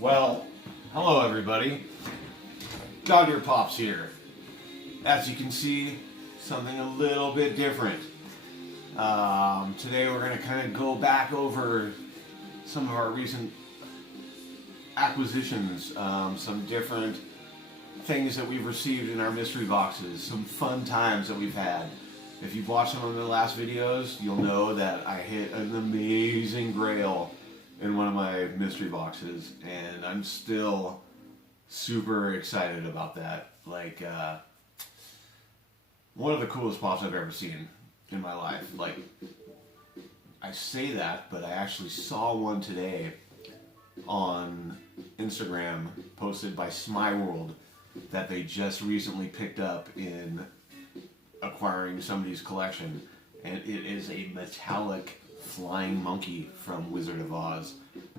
Well, hello everybody. Dog Ear Pops here. As you can see, something a little bit different. Today we're going to kind of go back over some of our recent acquisitions, some different things that we've received in our mystery boxes, some fun times that we've had. If you've watched some of the last videos, you'll know that I hit an amazing grail in one of my mystery boxes, and I'm still super excited about that. Like, one of the coolest pops I've ever seen in my life. Like, I say that, but I actually saw one today on Instagram posted by Smyworld that they just recently picked up in acquiring somebody's collection, and it is a metallic flying monkey from Wizard of Oz,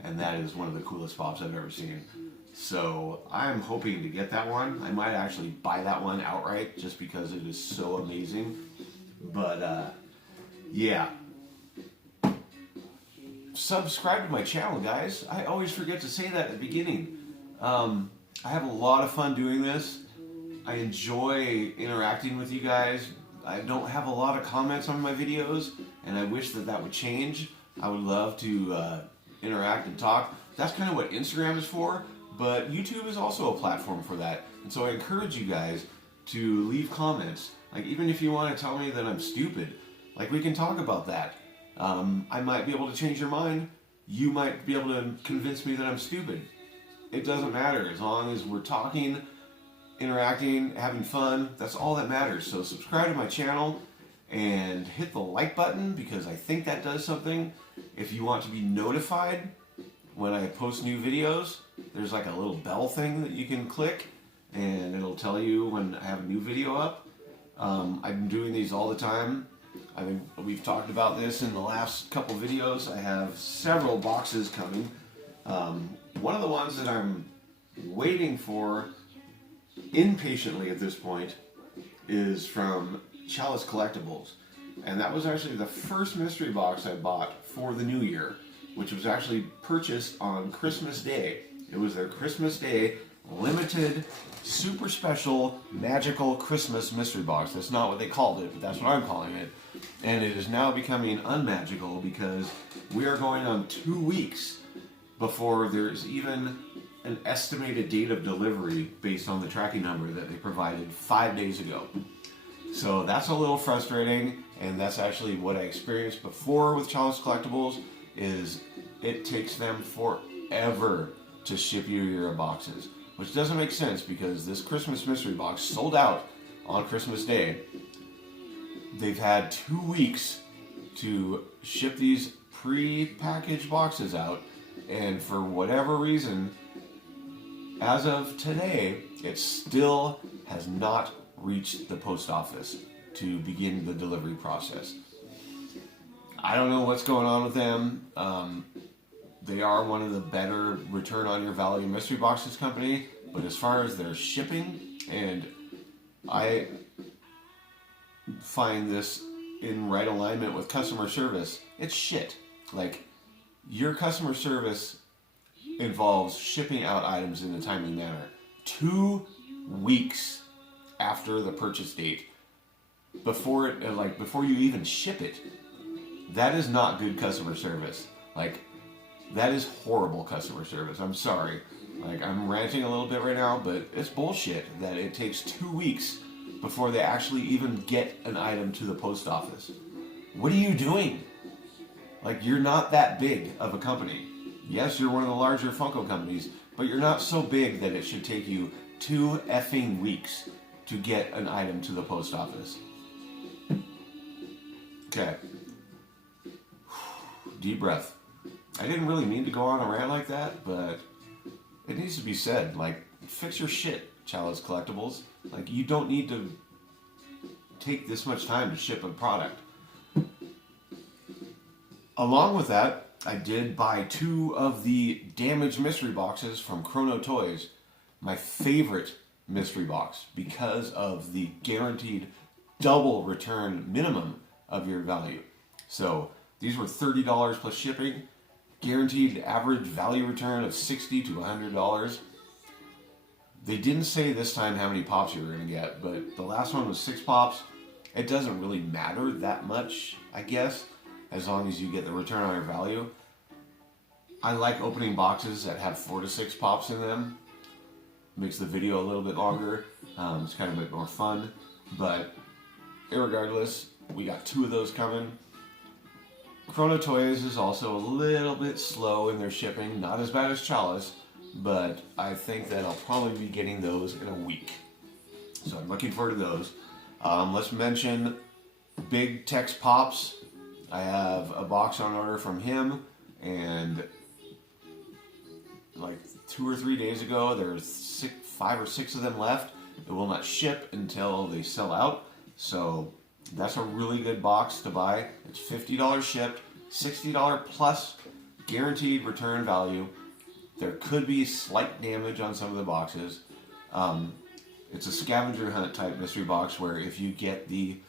and that is one of the coolest pops I've ever seen. So I'm hoping to get that one. I might actually buy that one outright just because it is so amazing. But yeah, subscribe to my channel, guys. I always forget to say that at the beginning. I have a lot of fun doing this. I enjoy interacting with you guys. I don't have a lot of comments on my videos, and I wish that that would change. I would love to interact and talk. That's kind of what Instagram is for, but YouTube is also a platform for that. And so I encourage you guys to leave comments. Like, even if you want to tell me that I'm stupid, like, we can talk about that. I might be able to change your mind. You might be able to convince me that I'm stupid. It doesn't matter. As long as we're talking, interacting, having fun, that's all that matters. So subscribe to my channel and hit the like button, because I think that does something. If you want to be notified when I post new videos, there's like a little bell thing that you can click, and it'll tell you when I have a new video up. I've been doing these all the time. I think we've talked about this in the last couple videos. I have several boxes coming. One of the ones that I'm waiting for impatiently at this point is from Chalice Collectibles, and that was actually the first mystery box I bought for the new year, which was actually purchased on Christmas Day. It was their Christmas Day limited, super special, magical Christmas mystery box. That's not what they called it, but that's what I'm calling it. And it is now becoming unmagical because we are going on 2 weeks before there's even an estimated date of delivery based on the tracking number that they provided 5 days ago. So that's a little frustrating, and that's actually what I experienced before with Chalice Collectibles. Is it takes them forever to ship you your boxes, which doesn't make sense because this Christmas mystery box sold out on Christmas Day. They've had 2 weeks to ship these pre-packaged boxes out, and for whatever reason, as of today, it still has not reached the post office to begin the delivery process. I don't know what's going on with them. They are one of the better return on your value mystery boxes company, but as far as their shipping, and I find this in right alignment with customer service, it's shit. Like, your customer service involves shipping out items in a timely manner 2 weeks after the purchase date, before you even ship it. That is not good customer service. Like, that is horrible customer service. I'm sorry. Like, I'm ranting a little bit right now, but it's bullshit that it takes 2 weeks before they actually even get an item to the post office. What are you doing? Like, you're not that big of a company. Yes, you're one of the larger Funko companies, but you're not so big that it should take you 2 effing weeks to get an item to the post office. Okay. Deep breath. I didn't really mean to go on a rant like that, but it needs to be said. Like, fix your shit, Chalice Collectibles. Like, you don't need to take this much time to ship a product. Along with that, I did buy 2 of the damaged mystery boxes from Shumi Toys. My favorite mystery box because of the guaranteed double return minimum of your value. So these were $30 plus shipping. guaranteed average value return of $60 to $100. They didn't say this time how many pops you were going to get, but the last one was 6 pops. It doesn't really matter that much, I guess, as long as you get the return on your value. I like opening boxes that have 4 to 6 pops in them. Makes the video a little bit longer. It's kind of a bit more fun. But irregardless, we got 2 of those coming. Shumi Toys is also a little bit slow in their shipping. Not as bad as Chalice, but I think that I'll probably be getting those in a week. So I'm looking forward to those. Let's mention Big Tex Pops. I have a box on order from him, and like 2 or 3 days ago, there's 5 or 6 of them left. It will not ship until they sell out. So that's a really good box to buy. It's $50 shipped, $60 plus guaranteed return value. There could be slight damage on some of the boxes. It's a scavenger hunt type mystery box where if you get the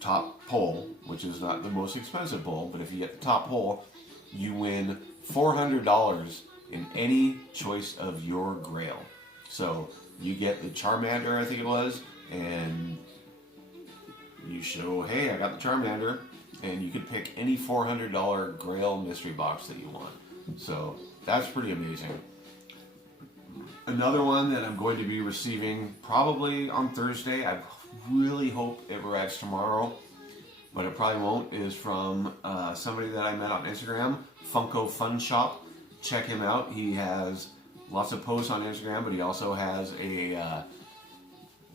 top pull, which is not the most expensive pull, but if you get the top pull, you win $400 in any choice of your grail. So you get the Charmander, I think it was, and you show, hey, I got the Charmander, and you can pick any $400 grail mystery box that you want. So that's pretty amazing. Another one that I'm going to be receiving probably on Thursday, I really hope it arrives tomorrow, but it probably won't, is from somebody that I met on Instagram, Funko Fun Shop. Check him out. He has lots of posts on Instagram, but he also has a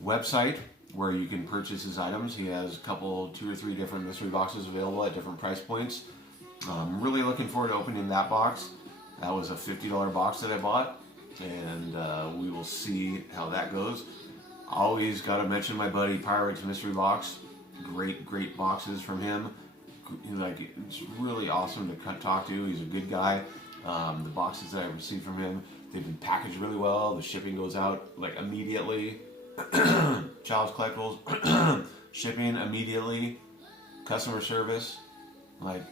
website where you can purchase his items. He has a couple, 2 or 3 different mystery boxes available at different price points. I'm really looking forward to opening that box. That was a $50 box that I bought, and we will see how that goes. Always got to mention my buddy Pirate's Mystery Box. Great boxes from him. Like, it's really awesome to talk to. He's a good guy. The boxes that I received from him, they've been packaged really well. The shipping goes out like immediately. Child's collectibles, shipping immediately. Customer service, like,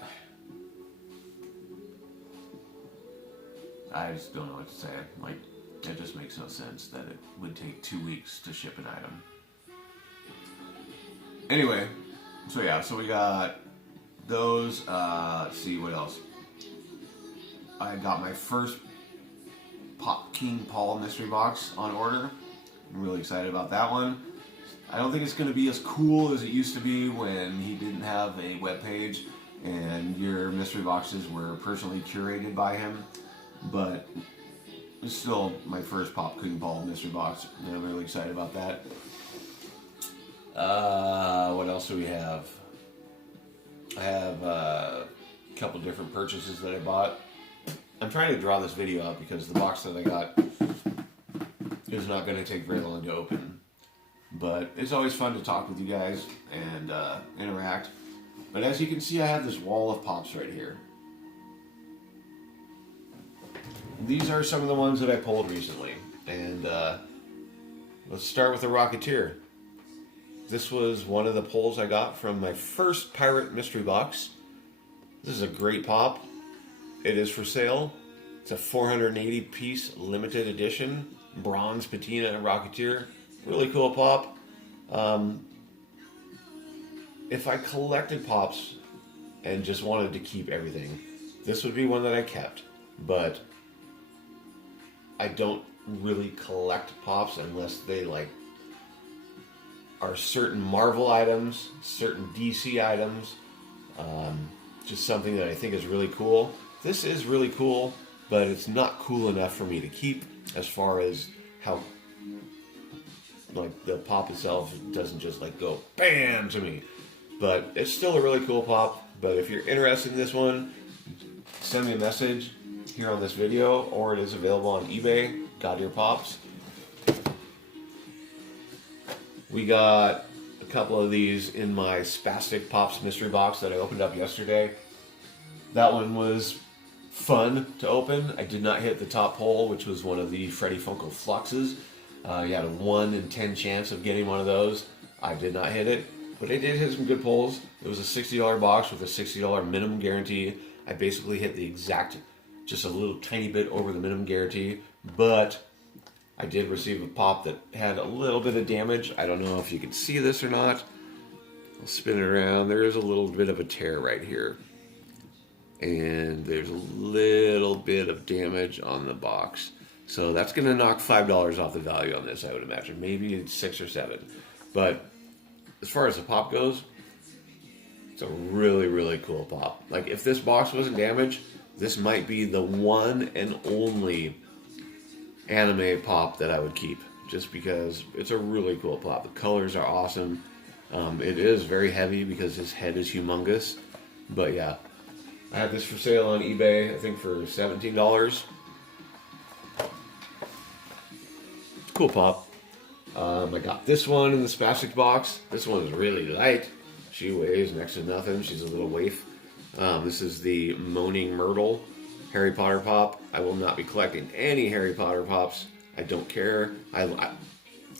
I just don't know what to say. Like, it just makes no sense that it would take 2 weeks to ship an item. Anyway, so yeah, so we got those. Let's see what else. I got my first Pop King Paul mystery box on order. I'm really excited about that one. I don't think it's going to be as cool as it used to be when he didn't have a webpage and your mystery boxes were personally curated by him. But it's still my first Pop King Paul mystery box, and I'm really excited about that. What else do we have? I have a couple different purchases that I bought. I'm trying to draw this video out because the box that I got is not going to take very long to open. But it's always fun to talk with you guys and interact. But as you can see, I have this wall of pops right here. These are some of the ones that I pulled recently. And let's start with the Rocketeer. This was one of the pulls I got from my first Pirate mystery box. This is a great pop. It is for sale. It's a 480 piece limited edition bronze patina Rocketeer. Really cool pop. If I collected pops and just wanted to keep everything, this would be one that I kept. But I don't really collect pops unless they like are certain Marvel items, certain DC items, just something that I think is really cool. This is really cool, but it's not cool enough for me to keep as far as how like the pop itself doesn't just like go BAM to me. But it's still a really cool pop. But if you're interested in this one, send me a message here on this video, or it is available on eBay. Got your pops. We got a couple of these in my Spastic Pops mystery box that I opened up yesterday. That one was fun to open. I did not hit the top hole, which was one of the Freddy Funko Fluxes. You had a 1 in 10 chance of getting one of those. I did not hit it, but I did hit some good pulls. It was a $60 box with a $60 minimum guarantee. I basically hit the exact, just a little tiny bit over the minimum guarantee, but I did receive a pop that had a little bit of damage. I don't know if you can see this or not. I'll spin it around. There is a little bit of a tear right here. And there's a little bit of damage on the box. So that's going to knock $5 off the value on this, I would imagine. Maybe it's 6 or 7. But as far as the pop goes, it's a really, really cool pop. Like, if this box wasn't damaged, this might be the one and only anime pop that I would keep. Just because it's a really cool pop. The colors are awesome. It is very heavy because his head is humongous. But yeah, I have this for sale on eBay, I think for $17. Cool pop. I got this one in the Spastic box. This one is really light. She weighs next to nothing. She's a little waif. This is the Moaning Myrtle Harry Potter pop. I will not be collecting any Harry Potter pops. I don't care. I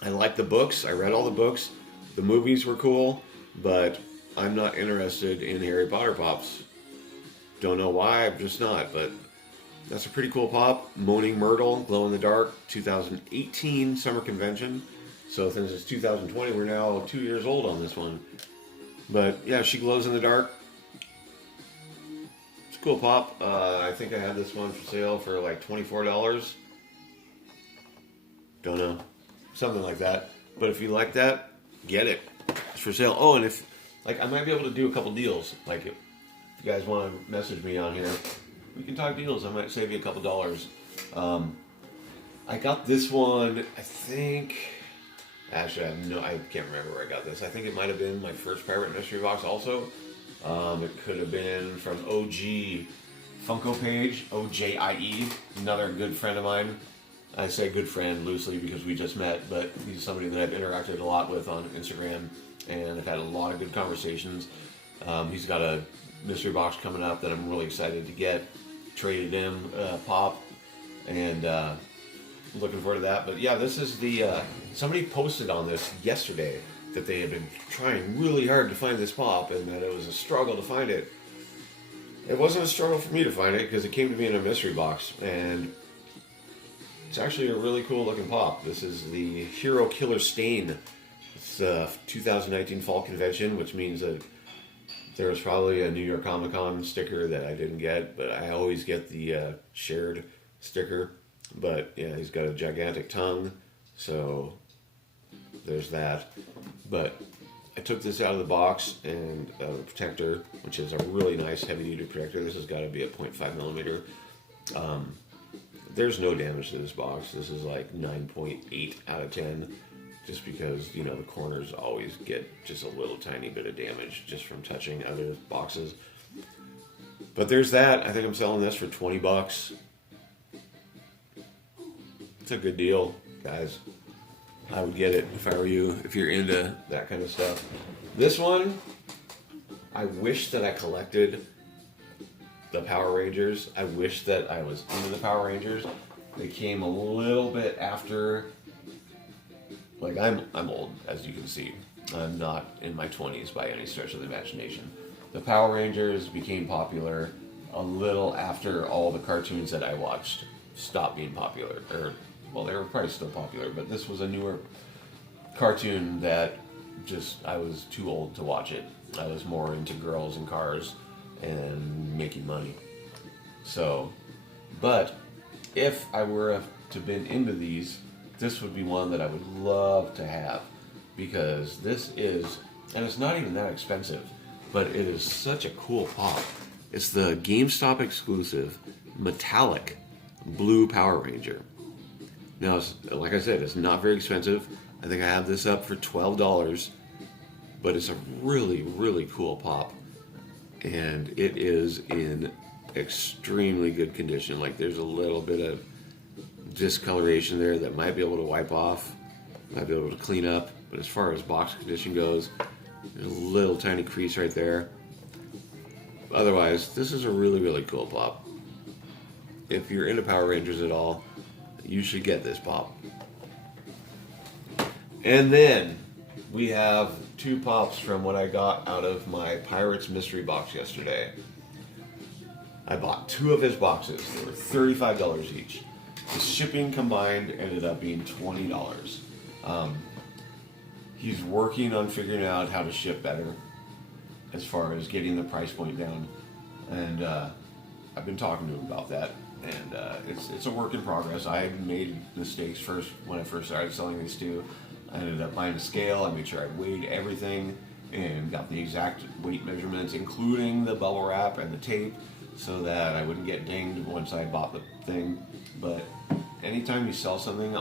like the books. I read all the books. The movies were cool, but I'm not interested in Harry Potter pops. Don't know why, I'm just not, but that's a pretty cool pop. Moaning Myrtle, Glow in the Dark, 2018 Summer Convention. So since it's 2020, we're now 2 years old on this one. But yeah, she glows in the dark. It's a cool pop. I think I had this one for sale for like $24. Don't know. Something like that. But if you like that, get it. It's for sale. Oh, and if, like, I might be able to do a couple deals. Like, if you guys want to message me on here, we can talk deals. I might save you a couple dollars. I got this one, I think, actually, I can't remember where I got this. I think it might have been my first Pirate Mystery Box also. It could have been from OG Funko Page, OJIE, another good friend of mine. I say good friend loosely because we just met, but he's somebody that I've interacted a lot with on Instagram, and I've had a lot of good conversations. He's got a mystery box coming up that I'm really excited to get. Traded him pop, and looking forward to that. But yeah, this is the somebody posted on this yesterday that they had been trying really hard to find this pop, and that it was a struggle to find it. It wasn't a struggle for me to find it because it came to me in a mystery box, and it's actually a really cool looking pop. This is the Hero Killer Stain. It's a 2019 Fall Convention, which means that there was probably a New York Comic Con sticker that I didn't get, but I always get the shared sticker. But yeah, he's got a gigantic tongue, so there's that. But I took this out of the box and the protector, which is a really nice heavy-duty protector. This has got to be a 0.5 millimeter. There's no damage to this box. This is like 9.8 out of 10. Just because, you know, the corners always get just a little tiny bit of damage just from touching other boxes. But there's that. I think I'm selling this for $20. It's a good deal, guys. I would get it if I were you, if you're into that kind of stuff. This one, I wish that I collected the Power Rangers. I wish that I was into the Power Rangers. They came a little bit after. Like, I'm old, as you can see. I'm not in my 20s by any stretch of the imagination. The Power Rangers became popular a little after all the cartoons that I watched stopped being popular. Or, well, they were probably still popular, but this was a newer cartoon that just, I was too old to watch it. I was more into girls and cars and making money. So, but if I were to have been into these, this would be one that I would love to have, because this is, and it's not even that expensive, but it is such a cool pop. It's the GameStop exclusive metallic blue Power Ranger. Now, like I said, it's not very expensive. I think I have this up for $12, but it's a really, really cool pop, and it is in extremely good condition. Like, there's a little bit of discoloration there that might be able to wipe off, might be able to clean up, but as far as box condition goes, there's a little tiny crease right there. Otherwise, this is a really, really cool pop. If you're into Power Rangers at all, you should get this pop. And then we have two pops from what I got out of my Pirates mystery box yesterday. I bought 2 of his boxes. They were $35 each. The shipping combined ended up being $20. He's working on figuring out how to ship better as far as getting the price point down. And I've been talking to him about that. And it's a work in progress. I made mistakes first when I first started selling these two. I ended up buying a scale. I made sure I weighed everything and got the exact weight measurements, including the bubble wrap and the tape, so that I wouldn't get dinged once I bought the thing. But anytime you sell something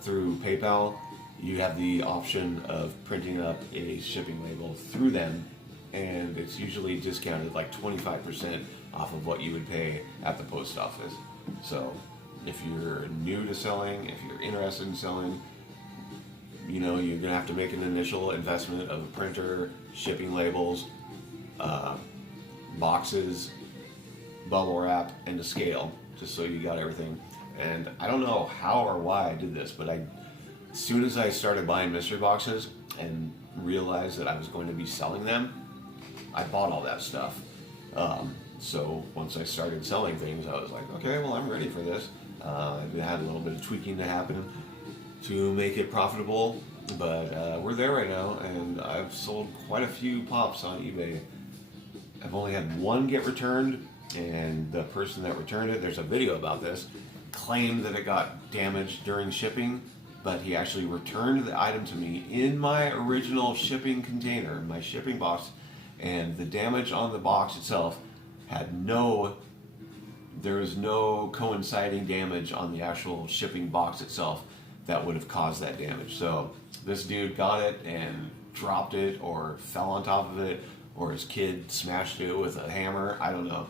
through PayPal, you have the option of printing up a shipping label through them, and it's usually discounted like 25% off of what you would pay at the post office. So if you're new to selling, if you're interested in selling, you know, you're gonna have to make an initial investment of a printer, shipping labels, boxes, bubble wrap, and a scale, just so you got everything. And I don't know how or why I did this, but as soon as I started buying mystery boxes and realized that I was going to be selling them, I bought all that stuff. So once I started selling things, I was like, okay, well, I'm ready for this. I had a little bit of tweaking to happen to make it profitable, but we're there right now, and I've sold quite a few pops on eBay. I've only had one get returned, and the person that returned it, there's a video about this, claimed that it got damaged during shipping, but he actually returned the item to me in my original shipping container, my shipping box, and the damage on the box itself had there was no coinciding damage on the actual shipping box itself that would have caused that damage. So this dude got it and dropped it, or fell on top of it, or his kid smashed it with a hammer, I don't know.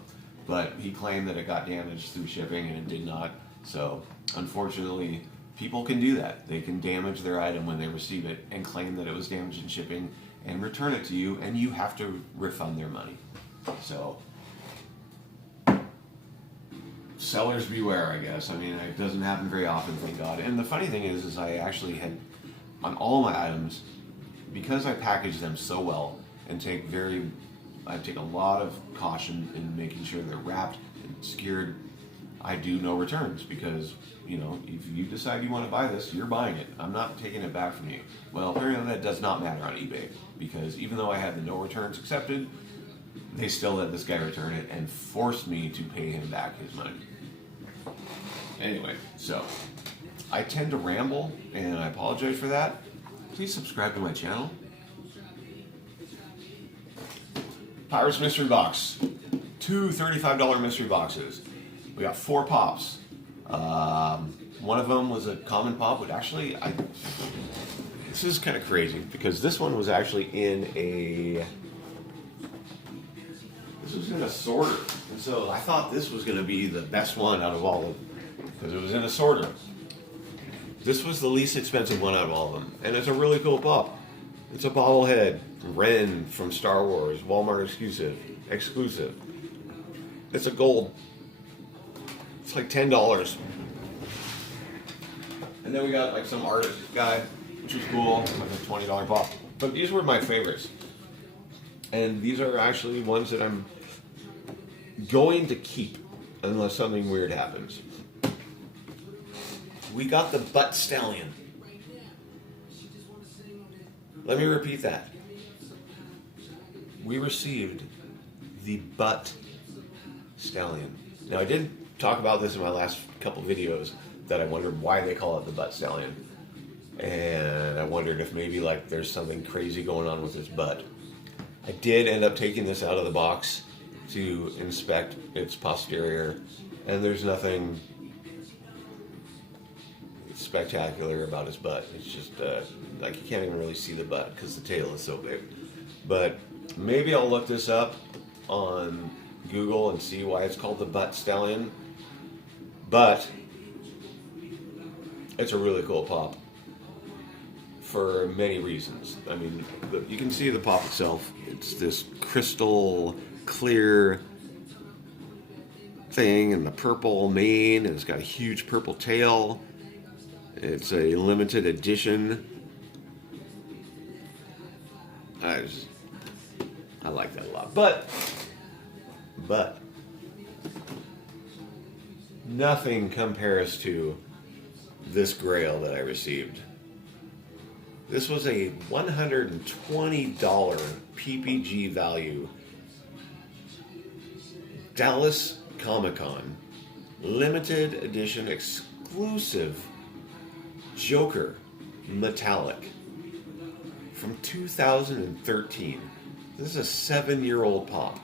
But he claimed that it got damaged through shipping, and it did not. So unfortunately, people can do that. They can damage their item when they receive it and claim that it was damaged in shipping and return it to you, and you have to refund their money. So sellers beware, I guess. I mean, it doesn't happen very often, thank God. And the funny thing is I actually had, on all my items, because I package them so well and I take a lot of caution in making sure they're wrapped and secured, I do no returns, because, you know, if you decide you want to buy this, you're buying it. I'm not taking it back from you. Well, apparently that does not matter on eBay, because even though I had the no returns accepted, they still let this guy return it and forced me to pay him back his money. Anyway, so I tend to ramble, and I apologize for that. Please subscribe to my channel. Pirates Mystery Box. 2 $35 mystery boxes. We got 4 pops. One of them was a common pop, but actually, this is kind of crazy, because this one was actually in a sorter. And so I thought this was going to be the best one out of all of them, because it was in a sorter. This was the least expensive one out of all of them, and it's a really cool pop. It's a bobblehead Ren from Star Wars, Walmart exclusive. It's a gold. It's like $10. And then we got like some artist guy, which was cool, like a $20 pop. But these were my favorites. And these are actually ones that I'm going to keep unless something weird happens. We got the Butt Stallion. Let me repeat that. We received the Butt Stallion. Now, I did talk about this in my last couple videos, that I wondered why they call it the Butt Stallion. And I wondered if maybe like there's something crazy going on with its butt. I did end up taking this out of the box to inspect its posterior, and there's nothing spectacular about his butt. It's just like you can't even really see the butt because the tail is so big. But maybe I'll look this up on Google and see why it's called the Butt Stallion. But it's a really cool pop for many reasons. I mean, you can see the pop itself. It's this crystal clear thing, and the purple mane, and it's got a huge purple tail. It's a limited edition. I like that a lot. But nothing compares to this grail that I received. This was a $120 PPG value Dallas Comic-Con limited edition exclusive Joker metallic from 2013. This is a 7-year-old pop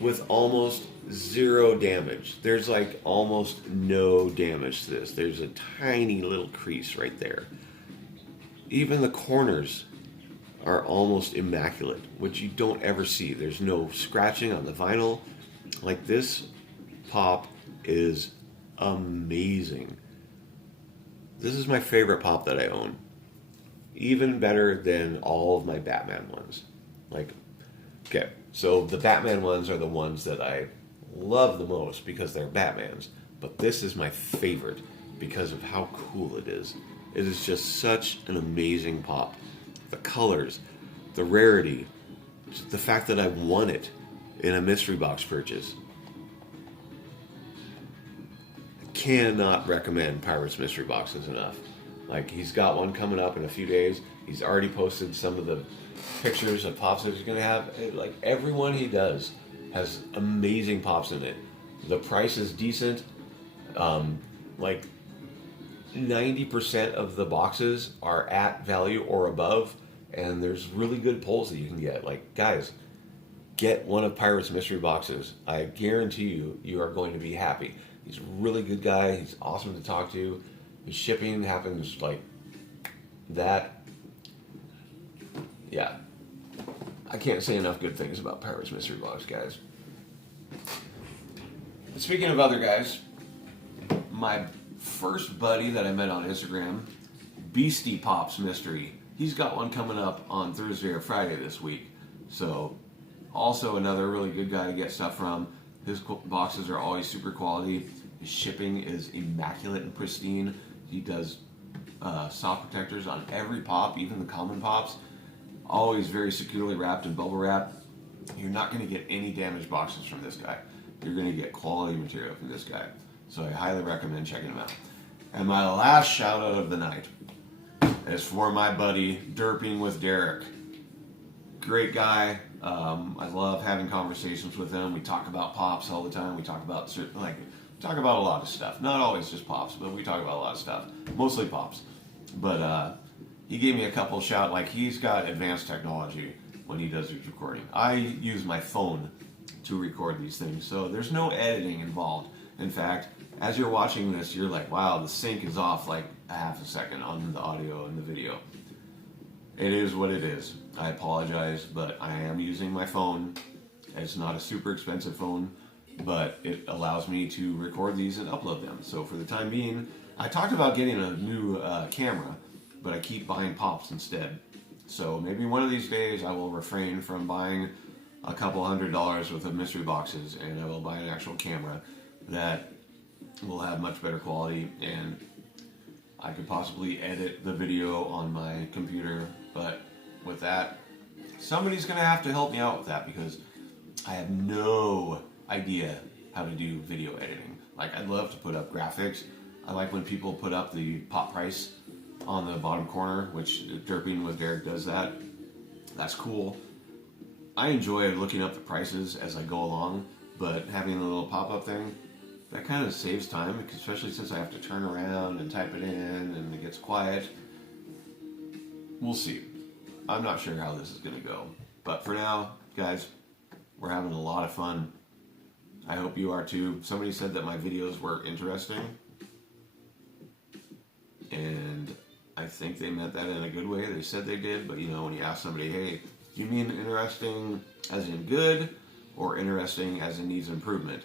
with almost zero damage. There's like almost no damage to this. There's a tiny little crease right there. Even the corners are almost immaculate, which you don't ever see. There's no scratching on the vinyl. Like, this pop is amazing. This is my favorite pop that I own. Even better than all of my Batman ones. Like, okay, so the Batman ones are the ones that I love the most because they're Batmans. But this is my favorite because of how cool it is. It is just such an amazing pop. The colors, the rarity, the fact that I won it in a mystery box purchase. I cannot recommend Pirates mystery boxes enough. Like, he's got one coming up in a few days. He's already posted some of the pictures of pops that he's going to have. Like, every one he does has amazing pops in it. The price is decent. Like, 90% of the boxes are at value or above, and there's really good pulls that you can get. Like, guys, get one of Pirate's mystery boxes. I guarantee you, you are going to be happy. He's a really good guy. He's awesome to talk to. His shipping happens like that. Yeah. I can't say enough good things about Pirate's mystery box, guys. And speaking of other guys, my first buddy that I met on Instagram, Beastie Pops Mystery, he's got one coming up on Thursday or Friday this week. So, also another really good guy to get stuff from. His boxes are always super quality. His shipping is immaculate and pristine. He does soft protectors on every pop, even the common pops. Always very securely wrapped in bubble wrap. You're not going to get any damaged boxes from this guy. You're going to get quality material from this guy. So I highly recommend checking him out. And my last shout out of the night is for my buddy Derping with Derek. Great guy. I love having conversations with him. We talk about pops all the time. We talk about a lot of stuff. Not always just pops, but we talk about a lot of stuff. Mostly pops. But he gave me a couple shout. Like, he's got advanced technology when he does his recording. I use my phone to record these things, so there's no editing involved. In fact, as you're watching this, you're like, wow, the sync is off like a half a second on the audio and the video. It is what it is. I apologize, but I am using my phone. It's not a super expensive phone, but it allows me to record these and upload them. So for the time being, I talked about getting a new camera, but I keep buying pops instead. So maybe one of these days I will refrain from buying a couple $100 worth of mystery boxes, and I will buy an actual camera that will have much better quality, and I could possibly edit the video on my computer. But with that, somebody's going to have to help me out with that, because I have no idea how to do video editing. Like, I'd love to put up graphics. I like when people put up the pop price on the bottom corner, which Derping with Derek does that. That's cool. I enjoy looking up the prices as I go along, but having a little pop-up thing, that kind of saves time, especially since I have to turn around and type it in and it gets quiet. We'll see. I'm not sure how this is going to go. But for now, guys, we're having a lot of fun. I hope you are too. Somebody said that my videos were interesting, and I think they meant that in a good way. They said they did, but you know, when you ask somebody, hey, you mean interesting as in good, or interesting as in needs improvement?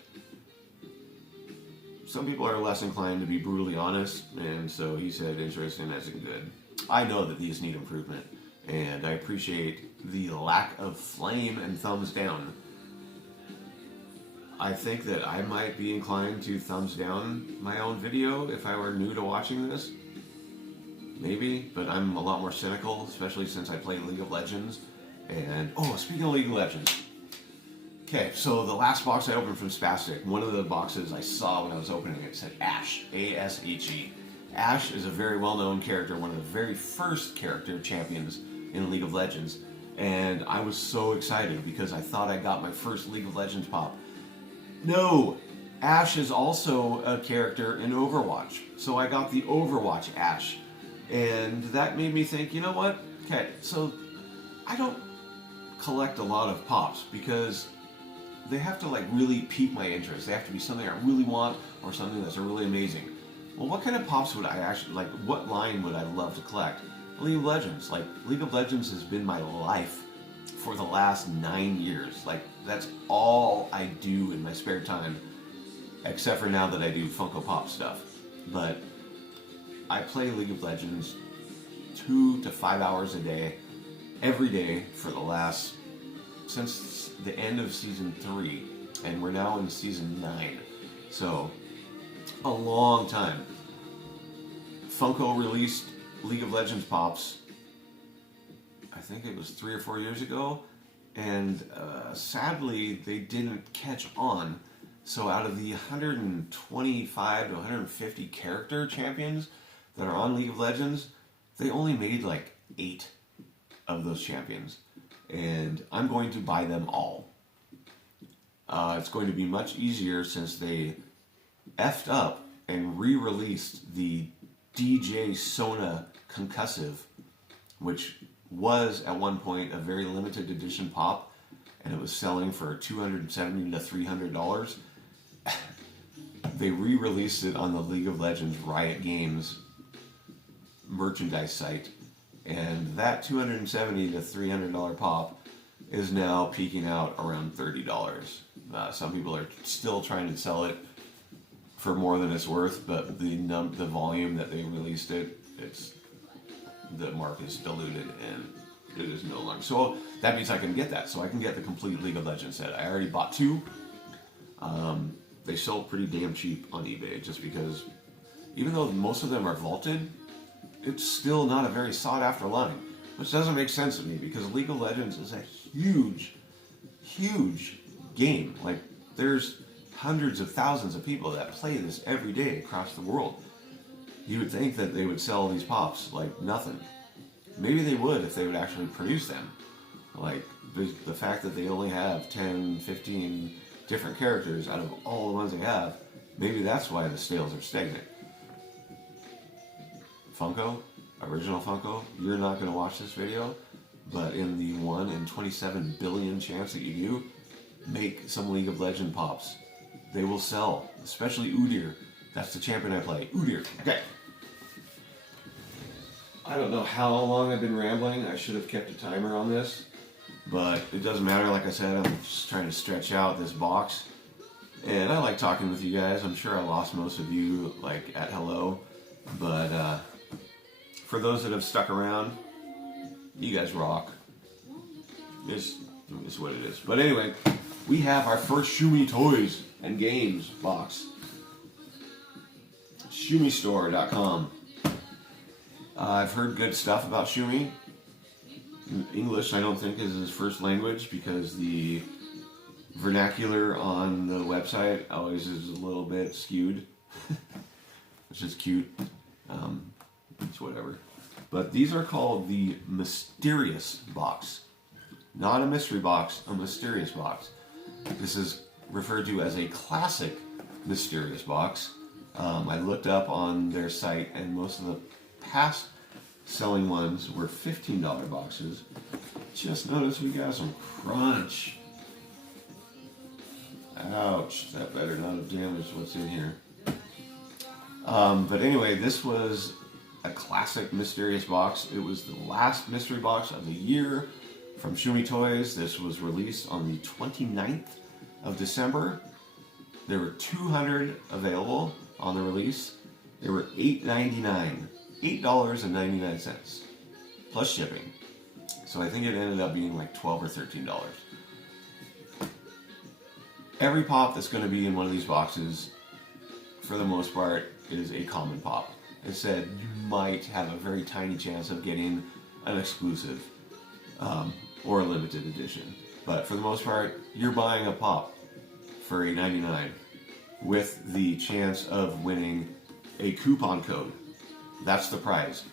Some people are less inclined to be brutally honest, and so he said interesting as in good. I know that these need improvement, and I appreciate the lack of flame and thumbs down. I think that I might be inclined to thumbs down my own video if I were new to watching this. Maybe, but I'm a lot more cynical, especially since I play League of Legends. And, oh, speaking of League of Legends, Okay, so the last box I opened from Spastic, one of the boxes I saw when I was opening it said Ashe, A-S-H-E. Ashe is a very well-known character, one of the very first character champions in League of Legends. And I was so excited because I thought I got my first League of Legends pop. No! Ashe is also a character in Overwatch. So I got the Overwatch Ashe. And that made me think, you know what? Okay, so I don't collect a lot of pops because they have to like really pique my interest. They have to be something I really want or something that's really amazing. Well, what kind of pops would I actually, like what line would I love to collect? League of Legends. Like, League of Legends has been my life for the last 9 years. Like, that's all I do in my spare time, except for now that I do Funko Pop stuff. But I play League of Legends 2 to 5 hours a day, every day for the last, since the end of season 3, and we're now in season 9. So, a long time. Funko released League of Legends pops, I think it was 3 or 4 years ago, and sadly they didn't catch on. So out of the 125 to 150 character champions that are on League of Legends, they only made like 8 of those champions, and I'm going to buy them all. It's going to be much easier since they effed up and re-released the DJ Sona Concussive, which was at one point a very limited edition pop, and it was selling for $270 to $300. They re-released it on the League of Legends Riot Games merchandise site, and that $270 to $300 pop is now peaking out around $30. Some people are still trying to sell it for more than it's worth, but the volume that they released it, the market is diluted and it is no longer. So that means I can get that. So I can get the complete League of Legends set. I already bought 2. They sold pretty damn cheap on eBay just because, even though most of them are vaulted, it's still not a very sought after line, which doesn't make sense to me because League of Legends is a huge, huge game. Like, there's hundreds of thousands of people that play this every day across the world. You would think that they would sell these pops like nothing. Maybe they would if they would actually produce them. Like, the fact that they only have 10, 15 different characters out of all the ones they have, maybe that's why the sales are stagnant. Funko, original Funko, you're not going to watch this video, but in the 1 in 27 billion chance that you do, make some League of Legends pops. They will sell, especially Udyr. That's the champion I play, Udyr. Okay. I don't know how long I've been rambling. I should have kept a timer on this, but it doesn't matter. Like I said, I'm just trying to stretch out this box, and I like talking with you guys. I'm sure I lost most of you like at hello, but for those that have stuck around, you guys rock. It's what it is. But anyway, we have our first Shumi Toys and Games box. ShumiStore.com. I've heard good stuff about Shumi. English, I don't think, is his first language because the vernacular on the website always is a little bit skewed, which is cute. It's whatever. But these are called the Mysterious Box. Not a mystery box, a mysterious box. This is referred to as a classic mysterious box. I looked up on their site, and most of the past selling ones were $15 boxes. Just noticed we got some crunch. Ouch, that better not have damaged what's in here. But anyway, this was a classic mysterious box. It was the last mystery box of the year from Shumi Toys. This was released on the 29th of December. There were 200 available on the release. They were $8.99. $8.99 plus shipping. So I think it ended up being like $12 or $13. Every pop that's going to be in one of these boxes, for the most part, is a common pop. It said you might have a very tiny chance of getting an exclusive or a limited edition. But for the most part, you're buying a pop for $8.99 with the chance of winning a coupon code. That's the prize.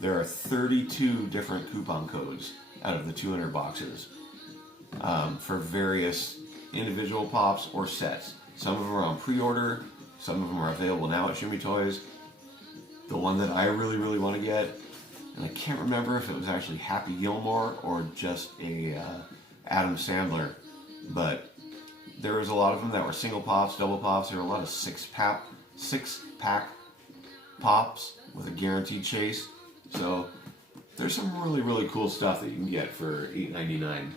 There are 32 different coupon codes out of the 200 boxes for various individual pops or sets. Some of them are on pre-order. Some of them are available now at Shumi Toys. The one that I really, really want to get, and I can't remember if it was actually Happy Gilmore or just a Adam Sandler, but there was a lot of them that were single pops, double pops. There were a lot of six-pack pops with a guaranteed chase. So there's some really, really cool stuff that you can get for $8.99.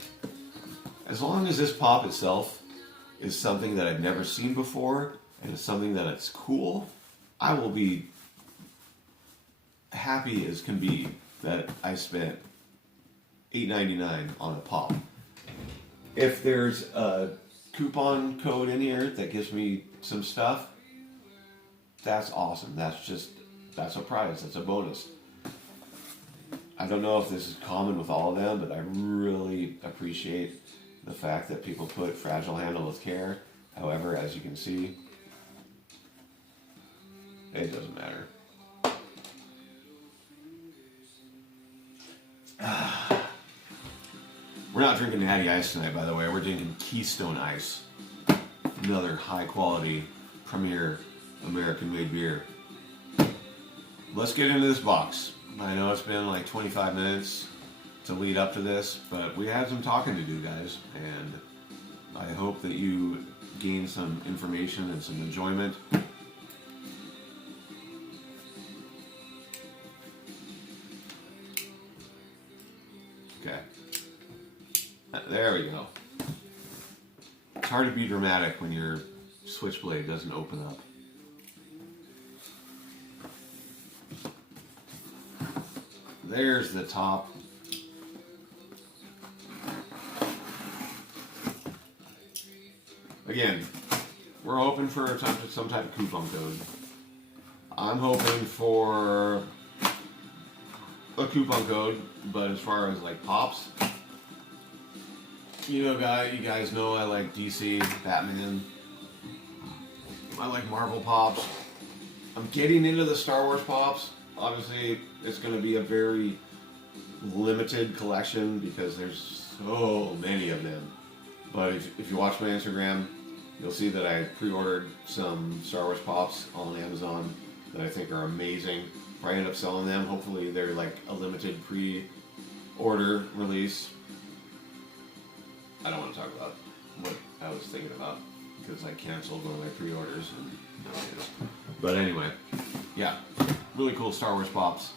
As long as this pop itself is something that I've never seen before and it's something that it's cool, I will be happy as can be that I spent $8.99 on a pop. If there's a coupon code in here that gives me some stuff, that's awesome. That's a prize. That's a bonus. I don't know if this is common with all of them, but I really appreciate the fact that people put fragile handle with care. However, as you can see, it doesn't matter. We're not drinking Natty Ice tonight, by the way. We're drinking Keystone Ice. Another high quality, premier American-made beer. Let's get into this box. I know it's been like 25 minutes to lead up to this, but we had some talking to do, guys, and I hope that you gain some information and some enjoyment. Okay. There we go. It's hard to be dramatic when your switchblade doesn't open up. There's the top. Again, we're hoping for some type of coupon code. I'm hoping for a coupon code, but as far as like pops, you guys know I like DC, Batman. I like Marvel pops. I'm getting into the Star Wars pops. Obviously, it's going to be a very limited collection because there's so many of them. But if you watch my Instagram, you'll see that I pre-ordered some Star Wars pops on Amazon that I think are amazing. Probably end up selling them. Hopefully, they're like a limited pre-order release. I don't want to talk about what I was thinking about because I canceled one of my pre-orders. But anyway, yeah, really cool Star Wars pops.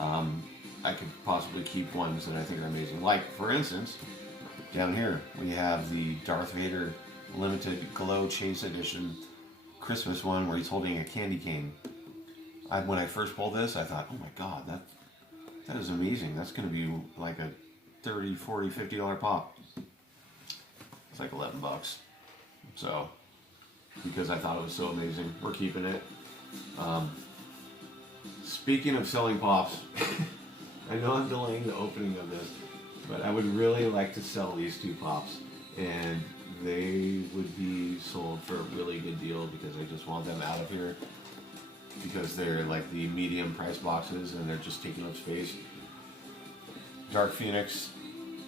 I could possibly keep ones that I think are amazing. Like, for instance, down here we have the Darth Vader limited Glow Chase Edition Christmas one where he's holding a candy cane. When I first pulled this, I thought, oh my god, that is amazing. That's going to be like a $30, $40, $50 pop. It's like $11. So, because I thought it was so amazing, we're keeping it. Speaking of selling pops, I know I'm delaying the opening of this, but I would really like to sell these two pops, and they would be sold for a really good deal because I just want them out of here because they're like the medium price boxes and they're just taking up space. Dark Phoenix,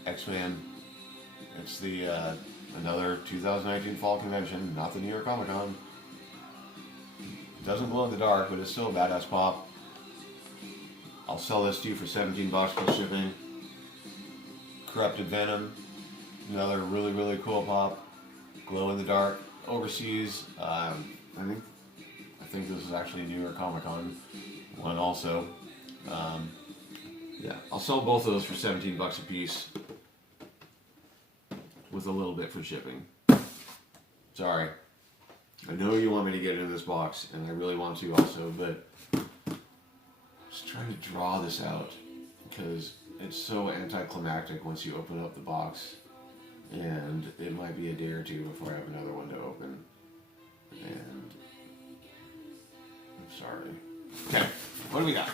X-Men. It's the another 2019 fall convention, not the New York Comic Con. It doesn't glow in the dark, but it's still a badass pop. I'll sell this to you for $17 plus shipping. Corrupted Venom, another really, really cool pop. Glow in the dark, overseas. I think this is actually a New York Comic Con one also. Yeah, I'll sell both of those for $17 a piece with a little bit for shipping. Sorry. I know you want me to get into this box, and I really want to also, but just trying to draw this out because it's so anticlimactic once you open up the box, and it might be a day or two before I have another one to open. And I'm sorry. Okay, what do we got?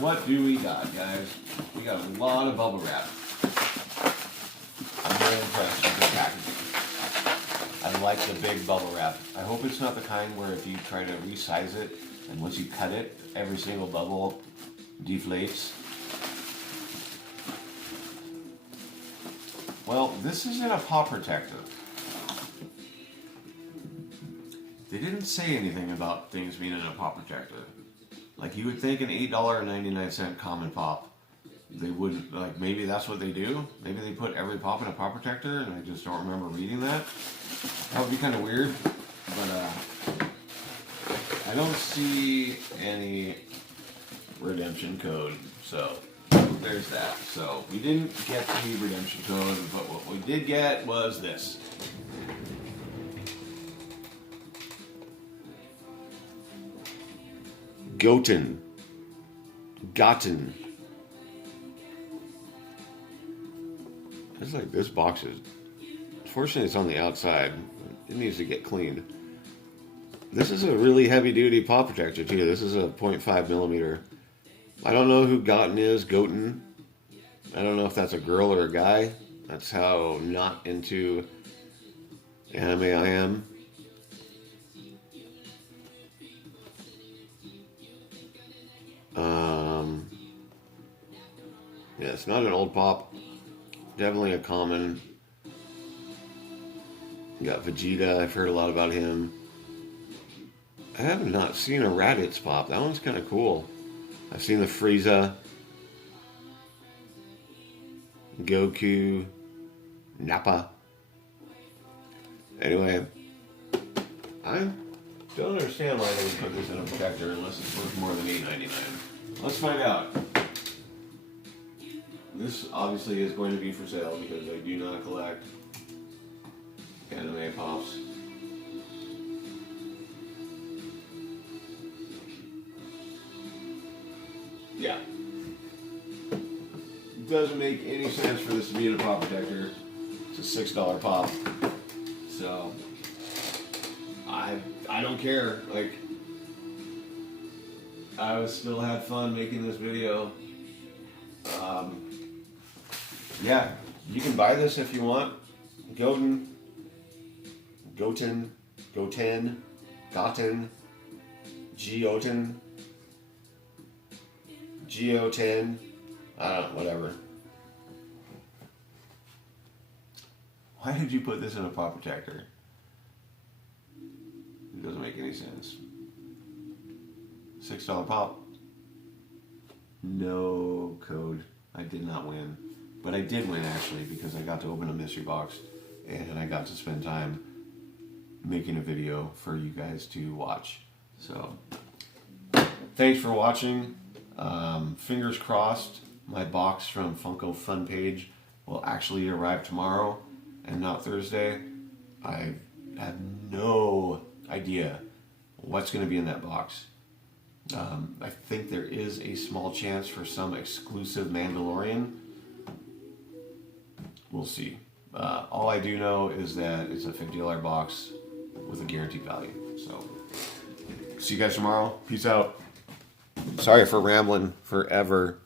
What do we got, guys? We got a lot of bubble wrap. very impressed with the packaging. I like the big bubble wrap. I hope it's not the kind where if you try to resize it, and once you cut it, every single bubble deflates. Well, this isn't a pop protector. They didn't say anything about things being in a pop protector. Like you would think an $8.99 common pop, they wouldn't, like maybe that's what they do. Maybe they put every pop in a pop protector and I just don't remember reading that. That would be kind of weird, but I don't see any redemption code, so there's that. So we didn't get the redemption code, but what we did get was this. Gotten. It's like this box is, fortunately it's on the outside. It needs to get cleaned. This is a really heavy duty pop protector too. This is a 0.5 millimeter. I don't know who Gotten is, Goten. I don't know if that's a girl or a guy. That's how not into anime I am. Yeah, it's not an old pop. Definitely a common. You got Vegeta. I've heard a lot about him. I have not seen a Raditz pop. That one's kind of cool. I've seen the Frieza, Goku, Nappa. Anyway, I don't understand why they would put this in a protector unless it's worth more than $8.99. Let's find out. This obviously is going to be for sale because I do not collect anime pops. Yeah. It doesn't make any sense for this to be in a pop protector. It's a $6 pop. So I don't care. Like, I still had fun making this video. Yeah, you can buy this if you want. Goten, Geoten, whatever. Why did you put this in a pop protector? It doesn't make any sense. $6 pop. No code. I did not win. But I did win actually because I got to open a mystery box and I got to spend time making a video for you guys to watch. So thanks for watching. Fingers crossed my box from Funko Fun Page will actually arrive tomorrow and not Thursday. I have no idea what's going to be in that box. I think there is a small chance for some exclusive Mandalorian. We'll see. All I do know is that it's a $50 box with a guaranteed value. So, see you guys tomorrow. Peace out. Sorry for rambling forever.